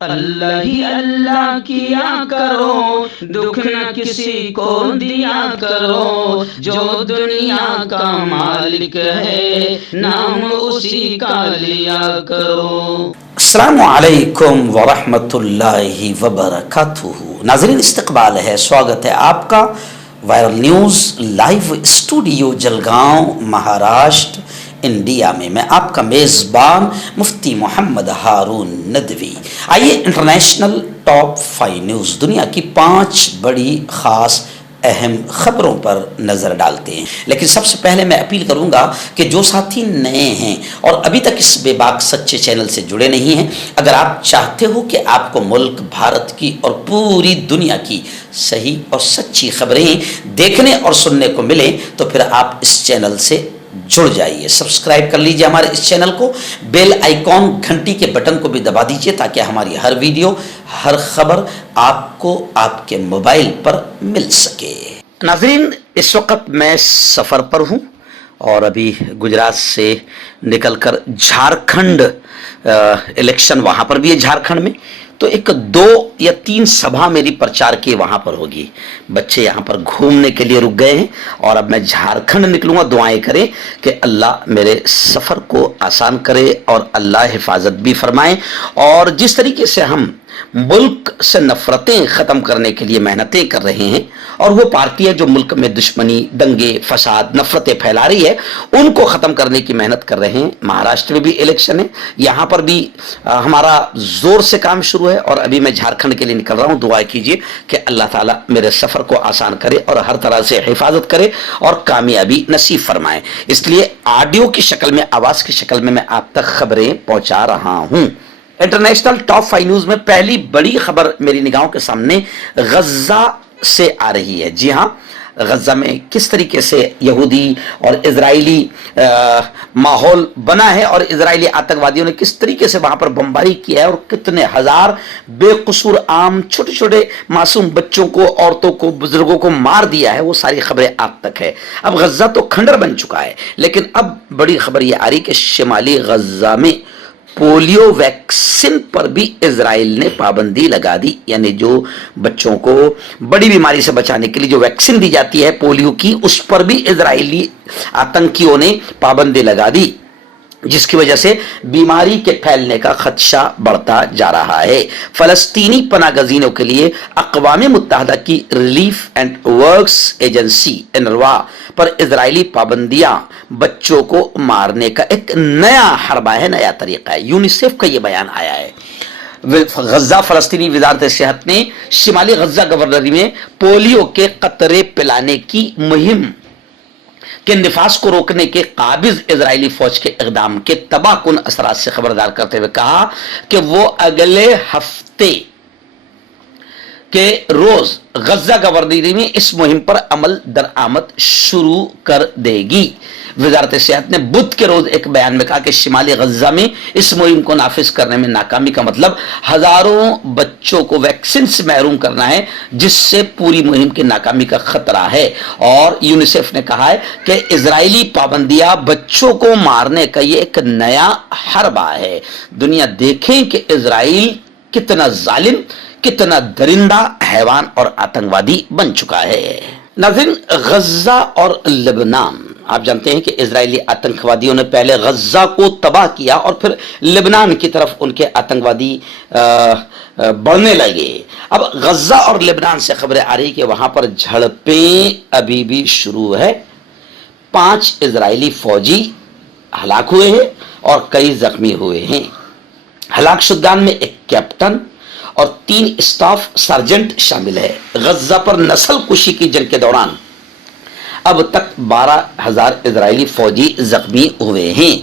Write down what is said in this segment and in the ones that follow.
اللہ ہی اللہ کیا کرو، دکھ نہ کسی کو دیا کرو، جو دنیا کا مالک ہے نام اسی کا لیا کرو۔ السلام علیکم ورحمۃ اللہ وبرکاتہ۔ ناظرین، استقبال ہے، سواگت ہے آپ کا viral news live studio Jalgaon, Maharashtra, India میں۔ میں آپ کا میزبان مفتی محمد ہارون ندوی۔ آئیے انٹرنیشنل ٹاپ 5 نیوز، دنیا کی 5 بڑی خاص اہم خبروں پر نظر ڈالتے ہیں۔ لیکن سب سے پہلے میں اپیل کروں گا کہ جو ساتھی نئے ہیں اور ابھی تک اس بے باک سچے چینل سے جڑے نہیں ہیں، اگر آپ چاہتے ہو کہ آپ کو ملک بھارت کی اور پوری دنیا کی صحیح اور سچی خبریں دیکھنے اور سننے کو ملیں تو پھر آپ اس چینل سے جڑ جائیے، سبسکرائب کر لیجئے ہمارے اس چینل کو، بیل آئیکن گھنٹی کے بٹن کو بھی دبا دیجئے تاکہ ہماری ہر ویڈیو، ہر خبر آپ کو آپ کے موبائل پر مل سکے۔ ناظرین، اس وقت میں سفر پر ہوں اور ابھی گجرات سے نکل کر جھارکھنڈ، الیکشن وہاں پر بھی ہے جھارکھنڈ میں، تو ایک 2 یا 3 سبھا میری پرچار کی وہاں پر ہوگی۔ بچے یہاں پر گھومنے کے لیے رک گئے ہیں اور اب میں جھارکھنڈ نکلوں گا۔ دعائیں کریں کہ اللہ میرے سفر کو آسان کرے اور اللہ حفاظت بھی فرمائے، اور جس طریقے سے ہم ملک سے نفرتیں ختم کرنے کے لیے محنتیں کر رہے ہیں، اور وہ پارٹی ہے جو ملک میں دشمنی، دنگے، فساد، نفرتیں پھیلا رہی ہے، ان کو ختم کرنے کی محنت کر رہے ہیں۔ مہاراشٹر میں بھی الیکشن ہے، یہاں پر بھی ہمارا زور سے کام شروع ہے، اور ابھی میں جھارکھنڈ کے لیے نکل رہا ہوں۔ دعا کیجیے کہ اللہ تعالیٰ میرے سفر کو آسان کرے اور ہر طرح سے حفاظت کرے اور کامیابی نصیب فرمائے۔ اس لیے آڈیو کی شکل میں، آواز کی شکل میں آپ تک خبریں پہنچا رہا ہوں۔ انٹرنیشنل ٹاپ 5 نیوز میں پہلی بڑی خبر میری نگاہوں کے سامنے غزہ سے آ رہی ہے۔ جی ہاں، غزہ میں کس طریقے سے یہودی اور اسرائیلی ماحول بنا ہے، اور اسرائیلی آتنکوادیوں نے کس طریقے سے وہاں پر بمباری کیا ہے، اور کتنے ہزار بے قصور عام چھوٹے چھوٹے معصوم بچوں کو، عورتوں کو، بزرگوں کو مار دیا ہے، وہ ساری خبریں آپ تک ہے۔ اب غزہ تو کھنڈر بن چکا ہے، لیکن اب بڑی خبر یہ آ رہی کہ شمالی غزہ میں پولیو ویکسین پر بھی اسرائیل نے پابندی لگا دی، یعنی جو بچوں کو بڑی بیماری سے بچانے کے لیے جو ویکسین دی جاتی ہے پولیو کی، اس پر بھی اسرائیلی آتنکیوں نے پابندی لگا دی، جس کی وجہ سے بیماری کے پھیلنے کا خدشہ بڑھتا جا رہا ہے۔ فلسطینی پناہ گزینوں کے لیے اقوام متحدہ کی ریلیف اینڈ ورکس ایجنسی انروا پر اسرائیلی پابندیاں بچوں کو مارنے کا ایک نیا حربہ ہے، نیا طریقہ ہے۔ یونیسیف کا یہ بیان آیا ہے۔ غزہ فلسطینی وزارت صحت نے شمالی غزہ گورنری میں پولیو کے قطرے پلانے کی مہم کے نفاذ کو روکنے کے قابض اسرائیلی فوج کے اقدام کے تباہ کن اثرات سے خبردار کرتے ہوئے کہا کہ وہ اگلے ہفتے کے روز غزہ گورنری میں اس مہم پر عمل درآمد شروع کر دے گی۔ وزارت صحت نے بدھ کے روز ایک بیان میں کہا کہ شمالی غزہ میں اس مہم کو نافذ کرنے میں ناکامی کا مطلب ہزاروں بچوں کو ویکسین سے محروم کرنا ہے، جس سے پوری مہم کی ناکامی کا خطرہ ہے۔ اور یونیسیف نے کہا ہے کہ اسرائیلی پابندیاں بچوں کو مارنے کا یہ ایک نیا حربہ ہے۔ دنیا دیکھیں کہ اسرائیل کتنا ظالم، کتنا درندہ حیوان اور آتنکوادی بن چکا ہے۔ ناظرین، غزہ اور لبنان، آپ جانتے ہیں کہ اسرائیلی آتنکوادیوں نے پہلے غزہ کو تباہ کیا اور پھر لبنان کی طرف ان کے آتنکوادی بڑھنے لگے۔ اب غزہ اور لبنان سے خبریں آ رہی کہ وہاں پر جھڑپیں ابھی بھی شروع ہے۔ 5 اسرائیلی فوجی ہلاک ہوئے ہیں اور کئی زخمی ہوئے ہیں۔ ہلاک شدگان میں ایک کیپٹن اور 3 اسٹاف سرجنٹ شامل ہے۔ غزہ پر نسل کشی کی جنگ کے دوران اب تک 12,000 اسرائیلی فوجی زخمی ہوئے ہیں۔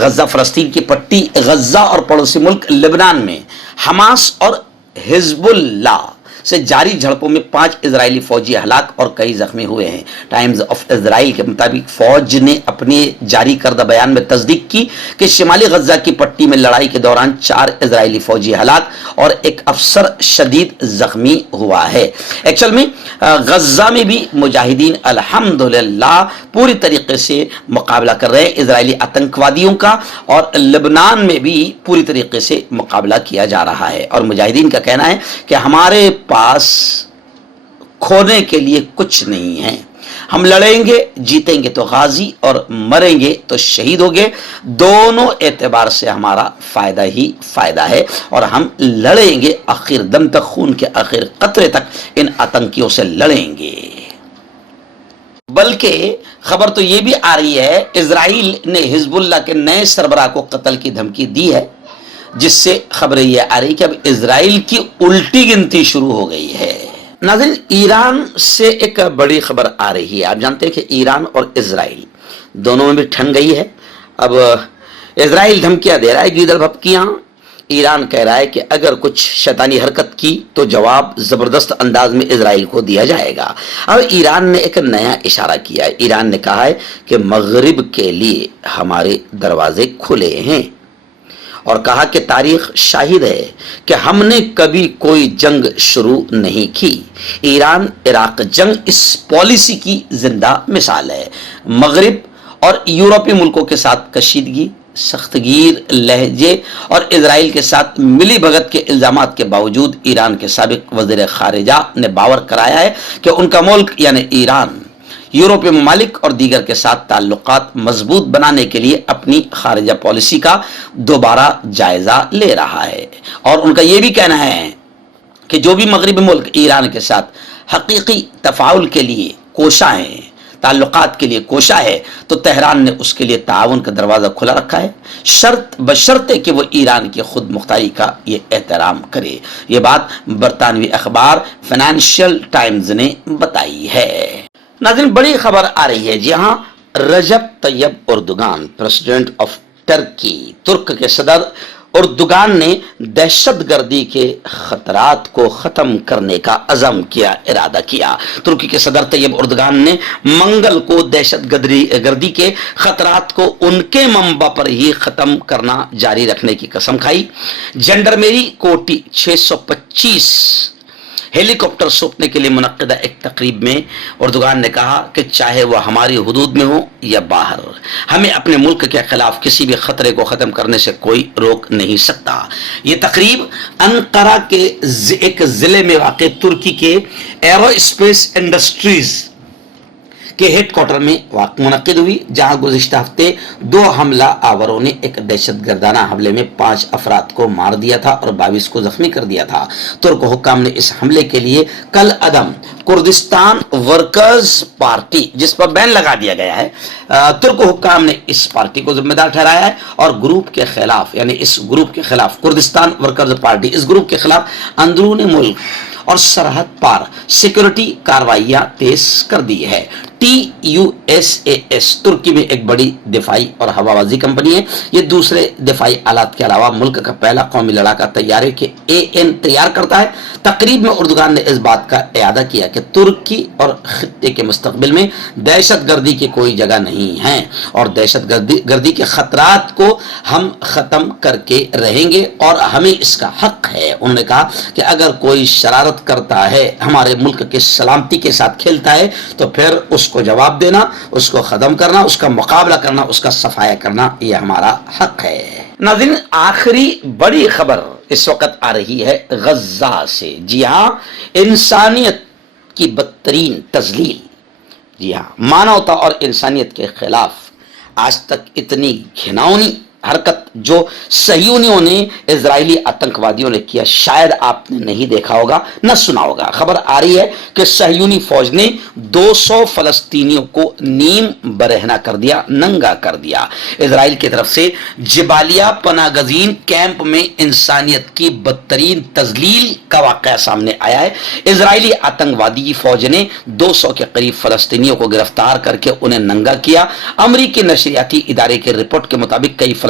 غزہ فلسطین کی پٹی غزہ اور پڑوسی ملک لبنان میں حماس اور حزب اللہ سے جاری جھڑپوں میں 5 اسرائیلی فوجی ہلاک اور کئی زخمی ہوئے ہیں۔ ٹائمز آف اسرائیل کے مطابق فوج نے اپنے جاری کردہ بیان میں تصدیق کی کہ شمالی غزہ کی پٹی میں لڑائی کے دوران 4 اسرائیلی فوجی ہلاک اور ایک افسر شدید زخمی ہوا ہے۔ ایکچوئل میں غزہ میں بھی مجاہدین الحمدللہ پوری طریقے سے مقابلہ کر رہے ہیں اسرائیلی آتنکوادیوں کا، اور لبنان میں بھی پوری طریقے سے مقابلہ کیا جا رہا ہے، اور مجاہدین کا کہنا ہے کہ ہمارے پاس کھونے کے لیے کچھ نہیں ہے، ہم لڑیں گے جیتیں گے تو غازی اور مریں گے تو شہید ہوگے، دونوں اعتبار سے ہمارا فائدہ ہی فائدہ ہے، اور ہم لڑیں گے آخر دم تک، خون کے آخر قطرے تک ان آتنکیوں سے لڑیں گے۔ بلکہ خبر تو یہ بھی آ رہی ہے اسرائیل نے حزب اللہ کے نئے سربراہ کو قتل کی دھمکی دی ہے، جس سے خبریں یہ آ رہی کہ اب اسرائیل کی الٹی گنتی شروع ہو گئی ہے۔ ناظرین، ایران سے ایک بڑی خبر آ رہی ہے۔ آپ جانتے ہیں کہ ایران اور اسرائیل دونوں میں بھی ٹھن گئی ہے۔ اب اسرائیل دھمکیاں دے رہا ہے، گیدڑ بھپکیاں۔ ایران کہہ رہا ہے کہ اگر کچھ شیطانی حرکت کی تو جواب زبردست انداز میں اسرائیل کو دیا جائے گا۔ اب ایران نے ایک نیا اشارہ کیا ہے۔ ایران نے کہا ہے کہ مغرب کے لیے ہمارے دروازے کھلے ہیں، اور کہا کہ تاریخ شاہد ہے کہ ہم نے کبھی کوئی جنگ شروع نہیں کی۔ ایران عراق جنگ اس پالیسی کی زندہ مثال ہے۔ مغرب اور یورپی ملکوں کے ساتھ کشیدگی، سخت گیر لہجے اور اسرائیل کے ساتھ ملی بھگت کے الزامات کے باوجود ایران کے سابق وزیر خارجہ نے باور کرایا ہے کہ ان کا ملک یعنی ایران یورپی ممالک اور دیگر کے ساتھ تعلقات مضبوط بنانے کے لیے اپنی خارجہ پالیسی کا دوبارہ جائزہ لے رہا ہے، اور ان کا یہ بھی کہنا ہے کہ جو بھی مغربی ملک ایران کے ساتھ حقیقی تفاعل کے لیے کوشاں ہیں، تعلقات کے لیے کوشاں ہے، تو تہران نے اس کے لیے تعاون کا دروازہ کھلا رکھا ہے، شرط بشرطے کہ وہ ایران کی خود مختاری کا یہ احترام کرے۔ یہ بات برطانوی اخبار فائنینشیل ٹائمز نے بتائی ہے۔ ناظرین، بڑی خبر آ رہی ہے، جہاں رجب طیب اردوغان پریزیڈنٹ آف ٹرکی، ترک کے صدر اردوغان نے دہشت گردی کے خطرات کو ختم کرنے کا عزم کیا، ارادہ کیا۔ ترکی کے صدر طیب اردوغان نے منگل کو دہشت گردی کے خطرات کو ان کے منبع پر ہی ختم کرنا جاری رکھنے کی قسم کھائی۔ جنڈرمیری کوٹی 625 ہیلی کاپٹر سونپنے کے لیے منعقدہ ایک تقریب میں اردوغان نے کہا کہ چاہے وہ ہماری حدود میں ہو یا باہر، ہمیں اپنے ملک کے خلاف کسی بھی خطرے کو ختم کرنے سے کوئی روک نہیں سکتا۔ یہ تقریب انقرہ کے ایک ضلع میں واقع ترکی کے ایرو اسپیس انڈسٹریز کے ہیڈ کوارٹر میں منعقد ہوئی، جہاں گزشتہ ہفتے 2 حملہ آوروں نے ایک دہشت گردانہ حملے میں 5 افراد کو مار دیا تھا اور 22 کو زخمی کر دیا تھا۔ ترک حکام نے اس حملے کے لیے کل عدم کردستان ورکرز پارٹی، جس پر بین لگا دیا گیا ہے، ترک حکام نے اس پارٹی کو ذمہ دار ٹھہرایا ہے، اور گروپ کے خلاف یعنی اس گروپ کے خلاف کردستان ورکرز پارٹی اس گروپ کے خلاف اندرون ملک اور سرحد پار سیکورٹی کارروائیاں تیز کر دی ہے۔ TUSAS ترکی میں ایک بڑی دفاعی اور ہوابازی کمپنی ہے۔ یہ دوسرے دفاعی آلات کے علاوہ ملک کا پہلا قومی لڑاکا طیارے کے AN تیار کرتا ہے۔ تقریب میں اردوغان نے اس بات کا اعادہ کیا کہ ترکی اور خطے کے مستقبل میں دہشت گردی کی کوئی جگہ نہیں ہے، اور دہشت گردی کے خطرات کو ہم ختم کر کے رہیں گے، اور ہمیں اس کا حق ہے۔ انہوں نے کہا کہ اگر کوئی شرارت کرتا ہے، ہمارے ملک کی سلامتی کے ساتھ کھیلتا ہے، تو پھر اس کو جواب دینا، اس کو ختم کرنا، اس کا مقابلہ کرنا، اس کا صفایا کرنا، یہ ہمارا حق ہے۔ ناظرین، آخری بڑی خبر اس وقت آ رہی ہے غزہ سے۔ جی ہاں، انسانیت کی بدترین تذلیل، جی ہاں، مانوتا اور انسانیت کے خلاف آج تک اتنی گھناؤنی حرکت جو صہیونیوں نے، اسرائیلی آتنکوادیوں نے کیا، شاید آپ نے نہیں دیکھا ہوگا، نہ سنا ہوگا۔ خبر آ رہی ہے کہ صہیونی فوج نے 200 فلسطینیوں کو نیم برہنہ کر دیا، ننگا کر دیا۔ اسرائیل کی طرف سے جبالیہ پناہ گزین کیمپ میں انسانیت کی بدترین تذلیل کا واقعہ سامنے آیا ہے۔ اسرائیلی آتنکوادی فوج نے 200 کے قریب فلسطینیوں کو گرفتار کر کے انہیں ننگا کیا۔ امریکی نشریاتی ادارے کی رپورٹ کے مطابق کئی